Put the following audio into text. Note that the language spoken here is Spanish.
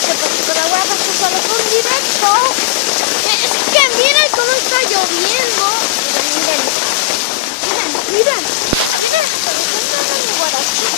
¿qué pasa? Pero voy a pasar solo con directo. Es que miren cómo está lloviendo. Miren, miren, miren, miren, miren, pero son tan guarachitos.